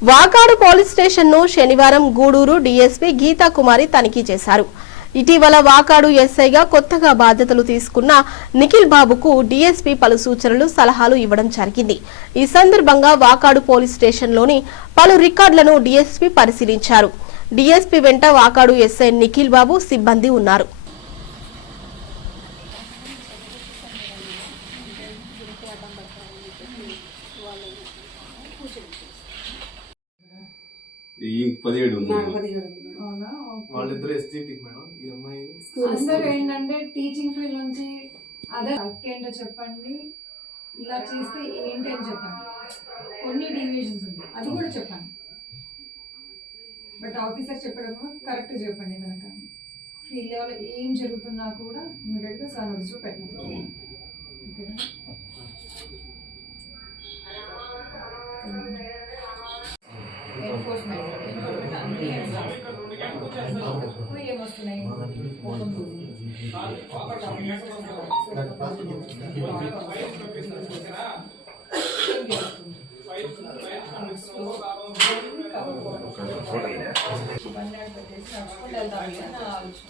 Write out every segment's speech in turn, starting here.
Vakadu police station ను శనివారం Gudur DSP Gita కుమారి తనిఖీ చేశారు. ఇటీవల వాకాడు ఎస్ఐగా కొత్తగా బాధ్యతలు తీసుకున్న నిఖిల్ బాబుకు డీఎస్పీ పలు సూచనలు సలహాలు ఇవ్వడం జరిగింది. ఈ సందర్భంగా వాకాడు పోలీస్ స్టేషన్లోని పలు రికార్డులను డీఎస్పీ పరిశీలించారు. డీఎస్పీ వెంట వాకాడు ఎస్ఐ నిఖిల్ బాబు సిబ్బంది ఉన్నారు. ఈ 17 వాళ్ళిద్దరు ఎస్జిటి మేడం. ఈ అమ్మాయి అందరూ ఏంటంటే టీచింగ్ ఫీల్డ్ నుంచి అదే వర్క్ ఏంటో చెప్పండి, ఇలా చేస్తే ఏంటి అని చెప్పండి. కొన్ని డివిజన్స్ ఉంటాయి, అది కూడా చెప్పండి. బట్ ఆఫీసర్ చెప్పడము కరెక్ట్ చెప్పండి. కనుక ఫీల్డ్ లెవెల్ ఏం జరుగుతున్నా కూడా ఇమీడియట్గా సార్ నోటీస్లో పెట్టండి. ఓకేనా? ఎన్ఫోర్స్మెంట్ అన్ని ఏమొస్తున్నాయి పెట్టేసి నడుచుకుంటూ వెళ్తాం అని ఆలోచన.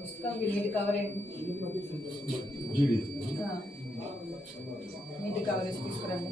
పుస్తకం నీటి కవర్ నీటి కవరేజ్ తీసుకురండి.